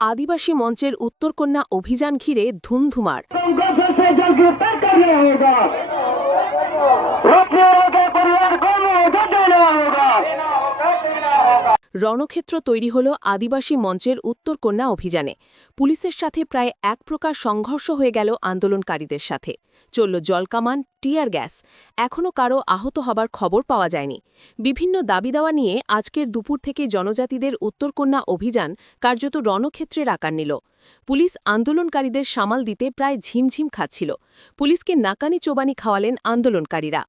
আদিবাসী মঞ্চের উত্তরকন্যা অভিযান ঘিরে ধুমধুমার। রণক্ষেত্র তৈরি হল আদিবাসী মঞ্চের উত্তরকন্যা অভিযানে। পুলিশের সাথে প্রায় এক প্রকার সংঘর্ষ হয়ে গেল আন্দোলনকারীদের সাথে। চলল জলকামান, টিয়ার গ্যাস। এখনও কারও আহত হবার খবর পাওয়া যায়নি। বিভিন্ন দাবি দাওয়া নিয়ে আজকের দুপুর থেকে জনজাতিদের উত্তরকন্যা অভিযান কার্যত রণক্ষেত্রের আকার নিল। পুলিশ আন্দোলনকারীদের সামাল দিতে প্রায় ঝিমঝিম খাচ্ছিল। পুলিশকে নাকানি চোবানি খাওয়ালেন আন্দোলনকারীরা।